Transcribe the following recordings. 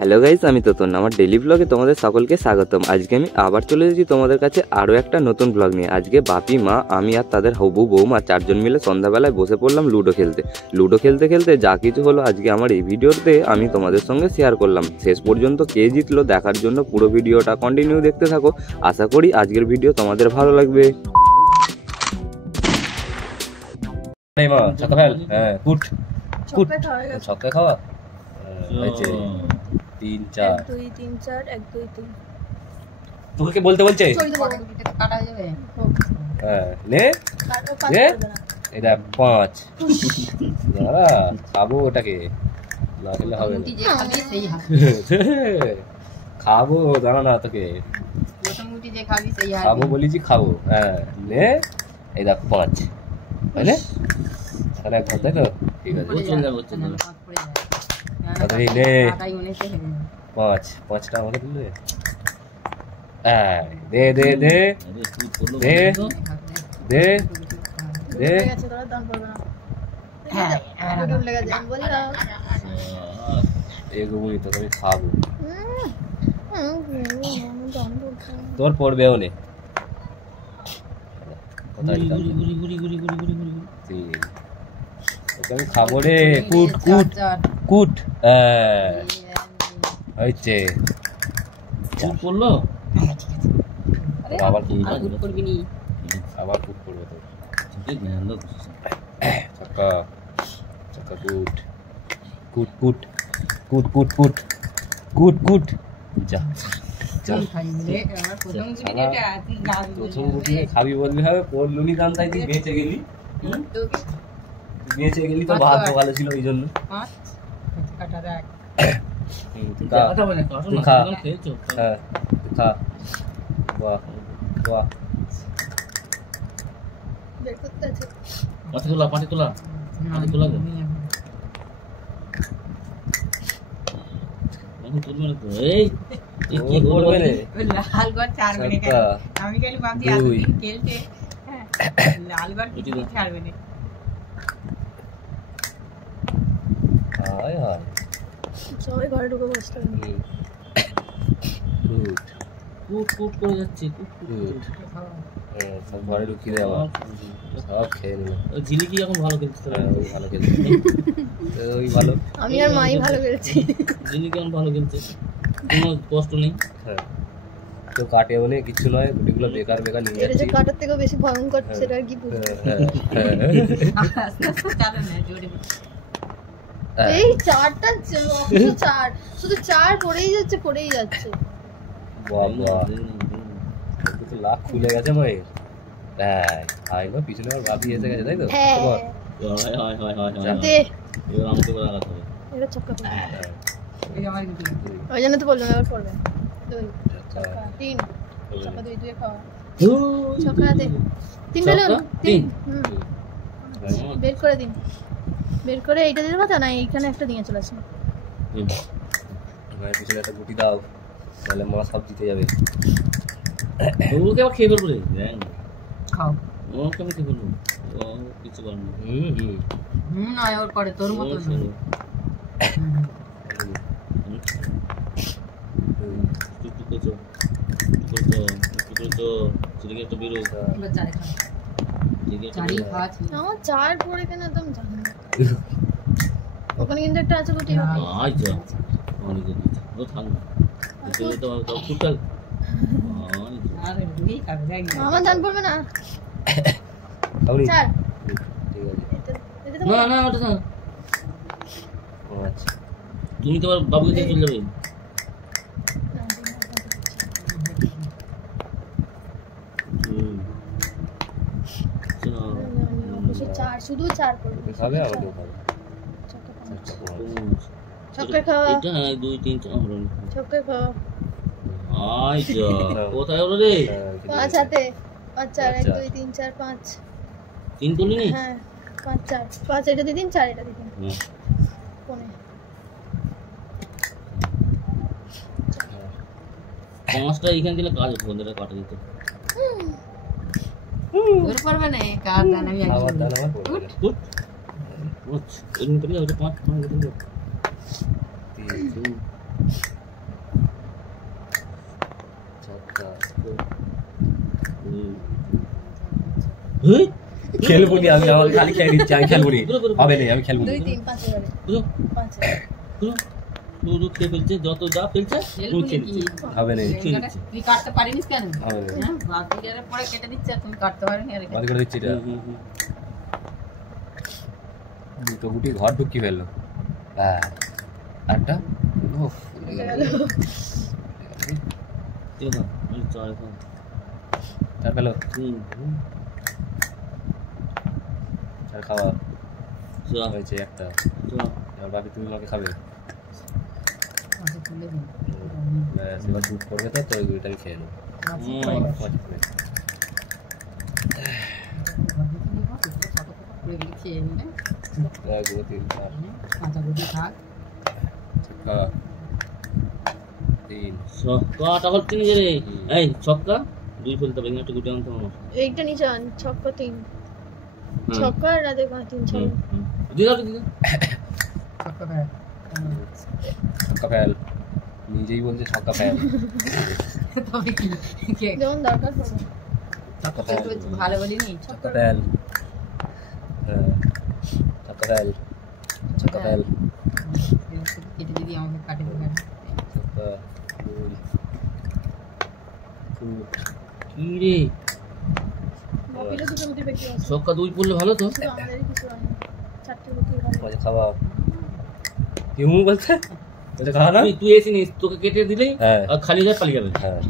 Hello guys, আমি তোতন। আমার daily ব্লগে তোমাদের সকলকে স্বাগতম। আজকে আমি আবার চলে এসেছি তোমাদের কাছে আরও একটা নতুন ব্লগ নিয়ে। আজকে বাপি, মা, আমি আর তাদের হবু বৌমা চারজন মিলে সন্ধ্যাবেলায় বসে পড়লাম লুডো খেলতে খেলতে যা কিছু হলো আজকে আমার এই ভিডিওতে আমি তোমাদের সঙ্গে শেয়ার করলাম। শেষ পর্যন্ত কে জিতলো দেখার জন্য পুরো ভিডিওটা কন্টিনিউ দেখতে থাকো। আশা করি আজকের ভিডিও তোমাদের ভালো লাগবে। ছক্কা খাওয়া 3 4 1 2 3 4 1 2 3 তোকে বলতে বলছে কাটা যাবে। হ্যাঁ নে নে এটা 5 দাঁড়া খাবো ওটাকে না খেলে হবে না খাবো দাঁড়া না তোকে মোটামুটি যে খাবি সেই খাবো বলেছি খাবো। হ্যাঁ নে এই দেখ 5 তাহলে তাহলে এক ঘন্টা তো ঠিক আছে নে 5টা আমাকে দিলে দে দে দে দে দে দে এগোবই তো আমি খাবো তোর পড়বে ওনে আমি খাবো রে কুট কুট কুট হয়েছে করলো আবার করবি নি আবার কুট করবে তো চাকা চাকা কুট কুট কুট কুট কুট কুট কুট কুট যা খাবি বলবি হবে পড়লুনি দাম তাই তুই বেঁচে গেলি তো ভাত ভালো ছিল ওই জন্য সবাই ঘরে ঢুকে বসতে করে যাচ্ছে সব ঘরে ঢুকিয়ে দেওয়া সব খেয়ে নিল। ঝিলিকি এখন ভালো খেলছে ভালো খেলছে ওই ভালো আমি আর মাই ভালো খেলছি ঝিলিকি এখন ভালো খেলছে কোনো কষ্ট নেই। হ্যাঁ তো কাটে বলে কিছু নয় গুটিগুলো বেকার বেকার নিয়ে যাচ্ছে কাটার থেকেও বেশি ভয়ঙ্কর সেটা আর কি এই চারটা চার শুধু চার পড়েই যাচ্ছে বাবা তো লাখ খুলে গেছে মায়ের। হ্যাঁ না পিছনে আর বাদি এসে গেছে তাই তো ওই জন্য তো বললাম এবার করবে 3 ছক্কা 2 2 খাওয়া ছক্কা দে 3 বেলুন 3 বের করে এইটা দিতে পারতা না এইখানে একটা দিয়ে চলে আসে ভাই পিছনে একটা গুটি দাও তাহলে মা সব জিতে যাবে। ওকে আবার খেয়ে ফেলবো রে খাও ওকে আমি খেয়ে ফেলবো ও কিছু বল না না আর করে তোর মতো আমার চার পরে কেন একদম জানি না ওখানে কিন্তু একটা আছে গুটি আচ্ছা অনেক কিছু ও থাক না তো ফুটাল আরে দুই কাট দেখ আমার জান পড়বে না চার ঠিক আছে না না ওটা না আচ্ছা তুমি তোমার বাবুকে দিয়ে চলে যাবে শুধু চার করবে খাবে আমাদের খাবে ছক্কা খাওয়া এটা 2 3 4 আমরা ছক্কা খাওয়া আই যা কোথায় হলো রে 5 হাতে 5 4 1 2 3 4 5 3 করলি নি হ্যাঁ 5 4 5 এটা দিয়ে দিন 4 এটা দিয়ে দিন কোনে পাঁচটা এখান দিলে কাজ হতো বন্ধুরা কাটা দিত ওর পারবে না কাজ দানা আমি আবার দানা উঠ উঠ উঠ এমনি করে 5 5 দিন 3 খেলবো নি আমি, আমার খালি খেয়ে দিচ্ছি, আমি খেলবো নি, হবে না, আমি খেলবো নি। 2 3 5 এবারে 5 লুডো খেয়ে ফেলছে, যত যা ফেলছে তুমি খেয়ে দিচ্ছি। হবে না, তুই কাটতে পারিনিস কেন? হবে না, হ্যাঁ বাকিটারে পরে কেটে দিচ্ছে আর তুমি কাটতে পারোনি আর বাদ করে দিচ্ছি এটা। দুটো গুটি ঘর ঢুকিয়ে ফেললো। আরেকটা উফ, চার ফেলো, চার খাওয়া হয়েছে একটা। এবার বাকি তুমি আমাকে খাবে, আচ্ছা তুলে দিন ব্যাস এবার দুধ করবে তো, ওই গুলিটা আমি খেয়ে নেবো। খেয়ে নিলে এক দু তিন চার কাঁচা গুটি থাক ছক্কা, তিন ছক্কা হচ্ছে নিজে রে। এই ছক্কা 2 ফেলতে হবে, একটা গুটি আনতে হবে। এইটা নিচে আন, ছক্কা 3 ছক্কা আর রাতে 3 ছক্কা দিদা ছক্কা ফেল ছক্কা ফেল, নিজেই বলছে ছক্কা ফেল। তবে কি কে যেমন দরকার পড়ে। ছক্কা ফেল, একটু ভালো বলিনি ছক্কা ফেল, হ্যাঁ ছক্কা ফেল, ছক্কা ফেল, কেটে দিদি আমাকে কাটে দেবেন ছক্কা, দুই, ফুট, কি রে, বাপিলে দুটো গুটি বেশি আছে, ছক্কা 2 পড়লে ভালো তো। শুধু আমাদেরই কিছু হয় না, 4টে গুটি ভালো। মাঝে খাওয়া, কি হুম বলছে, এটা খাওয়া না? তুই এসে নিস, তোকে কেটে দিলেই হ্যাঁ আর খালি যায় পালিয়ে যাবে। হ্যাঁ,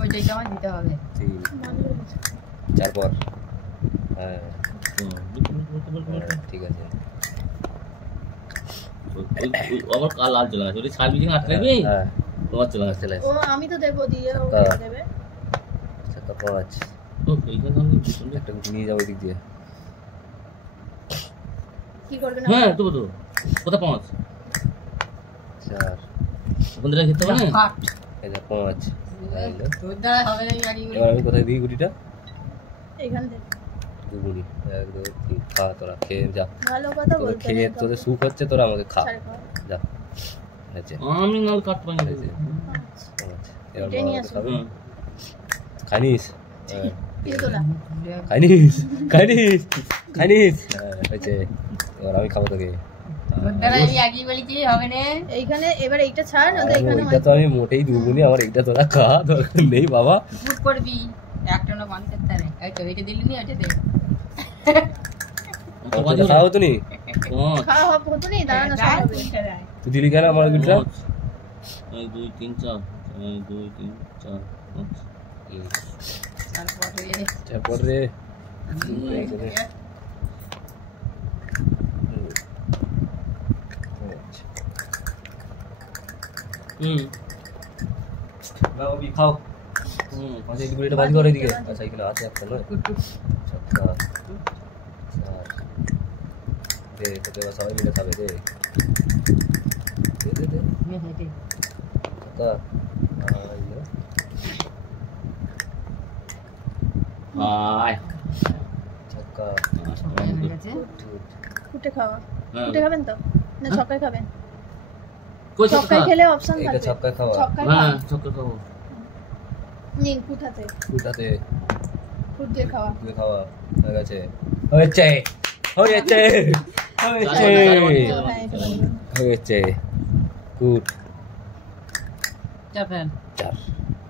ওইটাই আমার দিতে হবে তিন, ভালো হয়েছে। চার পর, হ্যাঁ ঠিক আছে। আবার কাল লাল চলে গেছে, ওই সার্ভিসিং আটকে রাখবি, হ্যাঁ তোমার চলে গেছে। চলে ও আসে, আমি তো দেবো দিয়ে ও ছক্কা। দেবে। ছক্কা পাঁচ, ও এইখানে আমি একটা গুটি নিয়ে যাবো ওই দিক দিয়ে। কি করবে না? হ্যাঁ তো কোথা 5 চার, ওখান থেকে খেতে হবে না। এই যে পাঁচ, তাইলে তোর দ্বারা হবে না গাড়ি এবার আমি কোথায় দিই গুটিটা? এখান থেকে দু গুটি, এক দু তিন, খা তোরা, খেয়ে যা, ভালো কথা তোদের বলতে খেয়ে নেই, তোদের সুখ হচ্ছে, তোরা আমাকে খা, ছাড় খাও। যা হয়েছে, আমি নাল কাটতে পারি না। হয়েছে, পাঁচ। এবার এটাই মা নিয়ে আমাকে আসো। খাবে, হুম। খাইনিস? হ্যাঁ, এই তো না। খাইনিস, খাইনিস, খাইনিস, হ্যাঁ হয়েছে, এবার আমি খাবো তোকে। তোর দ্বারা এই আগে বলেছি হবে না এইখানে এবার এইটা ছাড় না, তো আর এইখানে ওইটা তো আমি মোটেই দুগুনি, আমার এইটা তোরা খা, দরকার নেই বাবা। ফুট করবি একটা না বান করতে রে এই তো এটা দিলি নি এটা দে আমার তো খাওয়া হতো নি, 5 খাওয়া হতো নি, দাঁড়া না সব হবে। তুই দিলি কেন আমার গুটিটা? 2 3 4 2 3 4 5 তারপরে তারপর রে খাও, আচ্ছা এই গুলিটা বাজি করে দিকে, আচ্ছা এখানে আছে একটা নয়, ছক্কা, চার, দে তোকে এবার সবাই মিলে খাবে, দে দে দে দে, হ্যাঁ হেঁটে ছক্কা, আইলো, আয় ছক্কা, সবাই হয়ে গেছে দুধ, ফুটে খাওয়া, হ্যাঁ। ফুটে খাবেন তো না ছক্কায় খাবেন? কই ছক্কায় ছক্কা? খেলে অপশন এটা থাকবে, ছক্কা খাওয়া, ছক্কায় হ্যাঁ খাওয়া ছক্কা খাবো। নিন ফুটাতে, ফুটাতে, ফুট দিয়ে খাওয়া। তুই খাওয়া, হয়ে গেছে, হয়েছে, হয়েছে, হয়েছে, হয়েছে, গুড, চাপেন চার,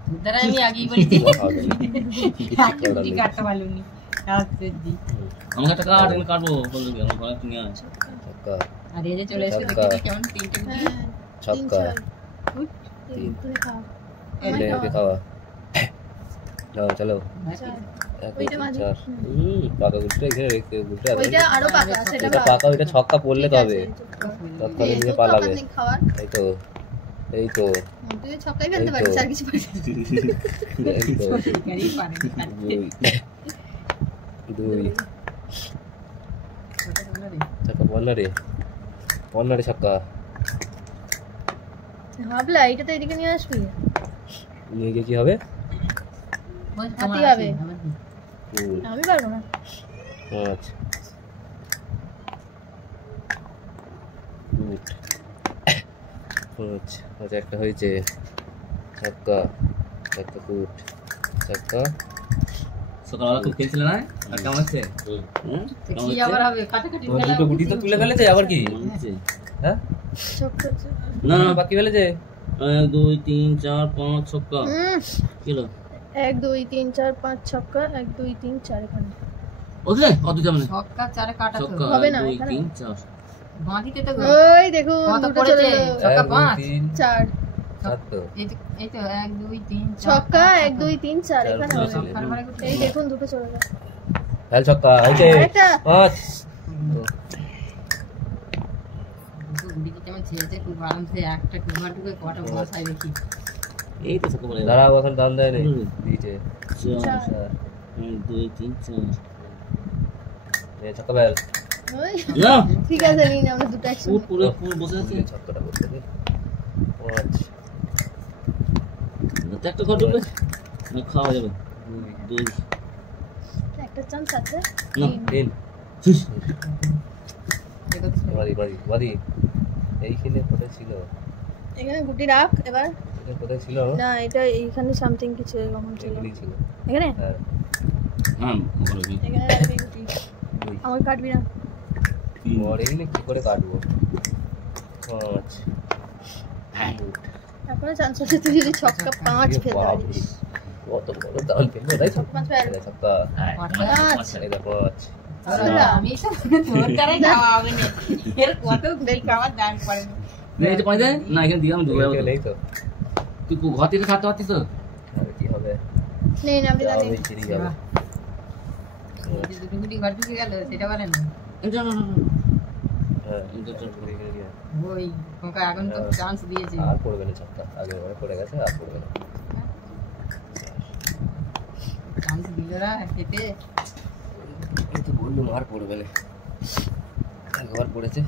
তোর দ্বারা আমি আগেই বলেছি হবে না। একটা গুটি কাটতে পারলুনি আচ্ছা জি আমাকে একটা কাট, আমি কাটবো বল দিবি, আমার ঘরে নিয়ে আয়। ছক্কা, আর এই যে চলে এসে ছক্কা। দেখি কেমন তিনটে গুটি হ্যাঁ ছক্কা, ফুট তিন ফুটে খাওয়া। এলে একে খাওয়া, যাও চলো, চার। এক দু ওইটা তিন মাঝে, চার, পাকা গুলটা এখানে রেখে গুলটা ওইটা আরো পাকা, সেটা এটা পাকা, ওইটা ছক্কা পড়লে ঠিক তবে আছে, তৎকালে এই নিয়ে তো পালাবে, পাকা খাওয়ার। এই তো, এই তো, তুই ছক্কাই ফেলতে এই তো। পারিস, আর কিছু পারিস না। এই তো, গাড়ি পারে দুই, দুই, ছক্কা পড়ল রে, পড়ল রে ছক্কা, ভাবলা এটা তো এদিকে নিয়ে আসবি, নিয়ে গিয়ে কি হবে? হাতি হবে। দুই, আমি পারবো না। পাঁচ, গুড, পাঁচ, পাঁচ একটা হয়েছে, ছক্কা, ছক্কা গুড, ছক্কা, সকালবেলা খুব খেলছিলে না? আর কেমন হচ্ছে? হুম? তো কি আবার হবে কাটাকাটি তোমার দুটো গুটি তো তুলে ফেলেছে আবার কি? কেমন হচ্ছে? হ্যাঁ ছক্কা না না, বাকি ফেলেছে 1 2 3 4 5 ছক্কা। কি হলো? 1 2 3 4 5 ছক্কা 1 2 3 4 এখানে ওকে কত যাবে না? ছক্কা চারে কাটা তো ছক্কা হবে 1 না, 2 এখানে। 3 4। বাঁধিতে তো ওই দেখুন কত দুটো পড়েছে? চলে গেল ছক্কা 1 2 পাঁচ। 3 4 7 তো এই তো 1 2 3 ছক্কা 1 2 3 4 এখানে চার, হবে পাঁচ। এই দেখুন দুটো চলে গেল খেল ছক্কা হয়েছে একটা 5 গুড়িকে কেমন ছেড়েছে খুব আরামসে একটা টুকা টুকে কটা বসায় দেখি এই তো ছক্কা পড়ে গেল। দাঁড়াও এখন দান দেয় নেই দিয়েছে 4 চার। 1 2 3 4। এই ছক্কা বেল ওই না ঠিক আছে নিন আমরা দুটো একসাথে পুরো পুরো বসে আছে। ছক্কাটা বসে দে 5 তো একটা ঘর ঢুকবে না খাওয়া যাবে। 2 একটা চান্স আছে না 3 হুস। বাদি এইখানে কোথায় ছিল এখানে গুটি রাখ এবার এটা কোথায় ছিল না এটা এইখানে সামথিং কিছু এরকম ছিল এগুলি ছিল এখানে হ্যাঁ হ্যাঁ বলো কি? এখানে রাখবি গুটি দুই আমার কাটবি না পরে এগুলি কি করে কাটবো 5 হ্যাঁ এখনো চান্স আছে তুই যদি ছক্কা 5 ফেলতে পারিস কত বড় দান পেলো তাই তো পাঁচ ফেল এই ছক্কা হ্যাঁ আচ্ছা। এই দেখো 5 আমি তো তোর দ্বারাই খাওয়া হবে না এর কত বেশি খাওয়ার দাম পড়ে না না এটা পাই যায় না এখানে দিয়ে আমি ঢুকে যাবো তো। নেই তো তুই ঘর থেকে ছাড়তে পারতিস তো? আর কি হবে নেই না আপনি জানেন যাবে চিড়ি যাবে এই যে দুটো গুটি ঘর ঢুকে গেল সেটা বলেন না এটা না না না হ্যাঁ ঘুরে ঘুরে গিয়ে ওই কোকা এখন তো চান্স দিয়েছে আর পড়বে না ছক্কা আগে ওরা পড়ে গেছে আর পড়বে না চান্স দিল না খেতে এই তো বললুম আর পড়বে না একবার পড়েছে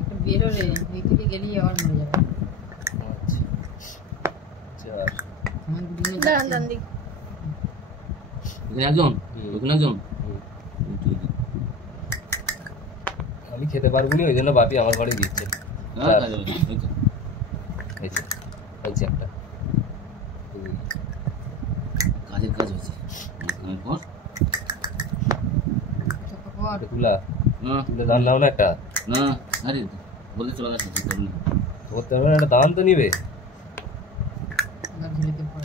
একটু বেরো রে এই থেকে গেলেই আবার মরে যাবে 4 আমার গুটি নিয়ে দাঁড়ান যাচ্ছে। দাঁড়ান দিক এখানে একজন ওখানে একজন আমি খেতে পারবো না ওই জন্য বাপি আমার ঘরে দিচ্ছে হ্যাঁ কাজ হবে এই তো এই যে হয়েছে একটা দুই কাজের কাজ হয়েছে এখানে পর ছক্কা পর এটা তুলা না তুলে দান নাও না একটা না আরে বলে চলে গেছে তুই করবি না। ধরতে হবে না একটা দান তো নিবে এবার ঝেলেকে পর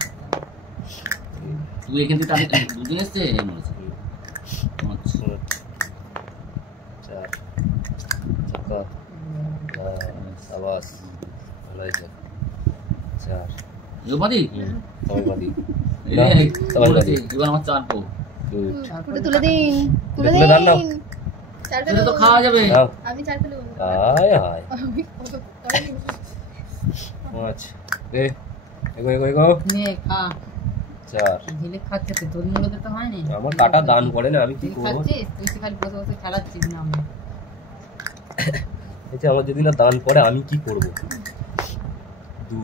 তুই এখান থেকে তাহলে দুজন এসছে মরেছে আচ্ছা 4 ছক্কা আবাস ভালো হয়েছে 4 এ বাদি সবাই বাদি এই সবাই বলেছে, বাদি এবার আমার চার পো 2 গুটি তুলে দিন তুলে তুলে দান নাও। দিন চার এটা ফেলে তো খাওয়া যাবে নাও আমি চার ফেলে আয় আয় আমি কত 5 দে এগো এগো এগো নে খা 4 ঝেলে খাচ্ছে তো তোর মূলত তো হয়নি আমার কাটা দান করে না আমি কি তুই করবো খাচ্ছিস তুই তো খালি বসে বসে খেলাচ্ছিস না আমরা এই যে আমার যদি না দান পড়ে আমি কি করব 2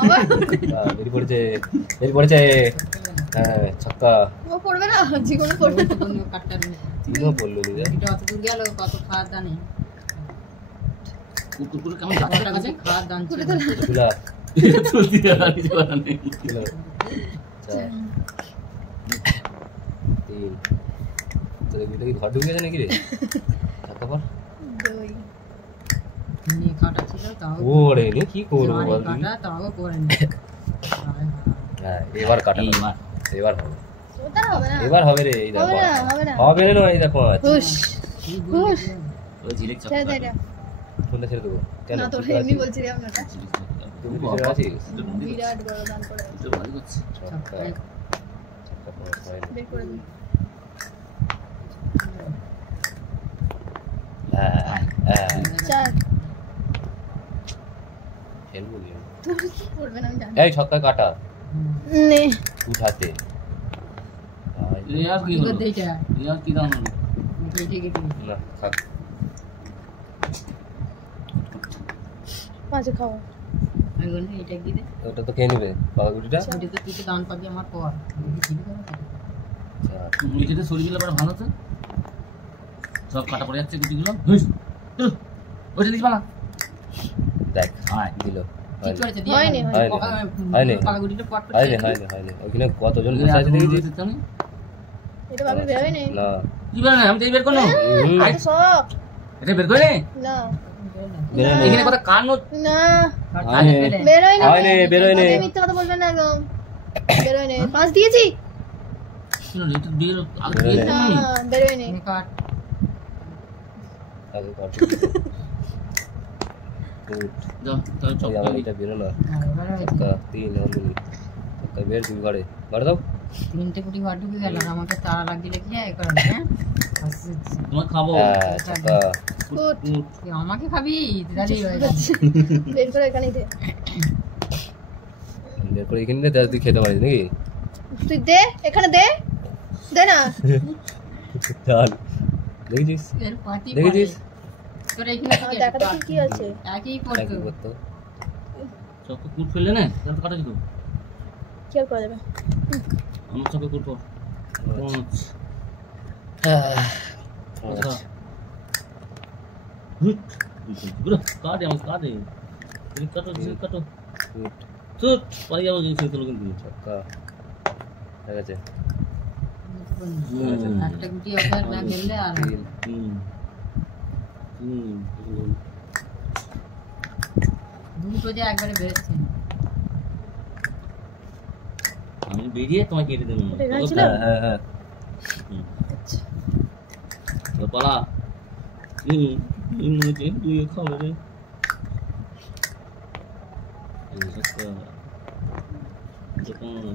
আবার বেরি পড়েছে হ্যাঁ ছক্কা ও পড়বে না জীবনে পড়বে না তোর নিয়ে কাটটা নিয়ে তিনও পড়লো নি রে এটা অত দূর গেল কত খাওয়ার দানে কুকুর কেমন যাত্রা কাছে খাওয়ার দান ছিল তুলা চলতি আর কিছু করার নেই তুলা 4 3 তোর এগুলো কি ঘর ঢুকে গেছে নাকি রে ছক্কা পর দুই নিয়ে কাটা ছিল তাও ওরে নে কি করবো জানি বল কাটা তাও করে নি হ্যাঁ এবার কাটা এইবার এবার হবে ওটা হবে না এবার হবে রে এই দেখো হবে না হবে না হবে না এই দেখো হুশ কি বলিস ওই ঝিলিক ছেড়ে দে চক্কর এটা কোনটা ছেড়ে দেবো কেন না তোর তুই এমনি আছিস? বলছি রে আপনাটা তুমি পিছনে আছিস বিরাট বড় দান করে ভালো করছে ছক্কা ছক্কা পর পয়েন্ট বের করে দিন চার খেলবো নি তোর কি পড়বে না আমি জানি এই ছক্কা কাটা নে উঠাতে রিয়ার কি কি হলো করতে এটা রিয়ার কি দাম হলো ঠিক আছে না থাক পাঁচে খাওয়া আমি বলি এটা কি দে ওটা তো খেয়ে নেবে বাগাগুটিটা ওটা তো তুই তো দান পাবি আমার পর ঠিক আছে মুড়ি খেতে শরীরগুলো আবার ভালো তো সব কাটা পড়ে যাচ্ছে গুটিগুলো হুস ওইটা দিস না দেখ আয় দিল ঠিক করেছে দিয়ে হয়নি, হয়নি। পালাগুড়িটা পট করে হয়নি ওখানে কতজন বসে আছে দেখেছিস এটা ভাবি বেরোয় নেই না কি বের না আমি তো বের করনো এটা সব এটা বের করে না এখানে কথা কান না হয়নি বেরোয় না বেরোয় নে আপনি মিথ্যা কথা বলবেন না একদম বেরোয় নেই 5 দিয়েছি এটা বের না বেরোয় নেই কাট আগে কাট যাও তাহলে চপ আমার এটা বেরো না ছক্কা 3 হলুনি ছক্কা বের তুমি ঘরে দাও তিনটে কোটি ঘর ঢুকে গেল আমাকে তারা লাগছিল কি এই কারণে হ্যাঁ তোমার খাবো ছক্কা ফুট তুই আমাকে খাবি দাঁড়িয়ে হয়ে যাচ্ছে বের করে এখানেই দে বের করে এখানে দে তুই খেতে পারিস নাকি তুই দে এখানে দে দে না চল দেখেছিস এর পাতি দেখেছিস তোর এইখানে থেকে দেখা দেখি কি আছে একই পড়তো কি করতো চপ কুট ফেললে না তাহলে কাটা দিত কি আর করা যাবে আমার চপে কুট পড় আচ্ছা বুড়ো কাটে আমার কাটে কাটো কাটো চুপ পারি যাবো জিনিস তোলো কিন্তু ছক্কা ঠিক আছে একটা গুটি ওখানে না গেলে আর দুটো যে একবারে বেরোচ্ছে আমি বেরিয়ে তোমাকে কেটে দেবো এটা এখানে ছিল হ্যাঁ পালা তুই খাবে রে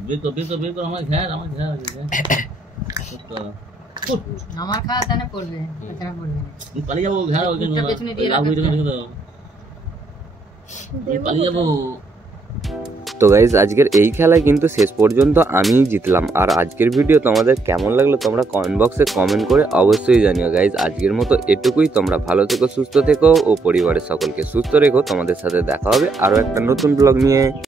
বের কর আমার ঘ্যার আমার খাওয়া তানে পড়বে তাছাড়া পড়বে না পালিয়ে যাবো ঘ্যার দুধটা পেছনে দিয়ে রাখো। পালিয়ে যাবো তো গাইজ আজকের এই খেলায় কিন্তু শেষ পর্যন্ত আমিই জিতলাম। আর আজকের ভিডিও তোমাদের কেমন লাগলো তোমরা কমেন্ট বক্সে কমেন্ট করে অবশ্যই জানিও গাইজ। আজকের মতো এটুকুই, তোমরা ভালো থেকো, সুস্থ থেকো ও পরিবারের সকলকে সুস্থ রেখো। তোমাদের সাথে দেখা হবে আরো একটা নতুন ব্লগ নিয়ে।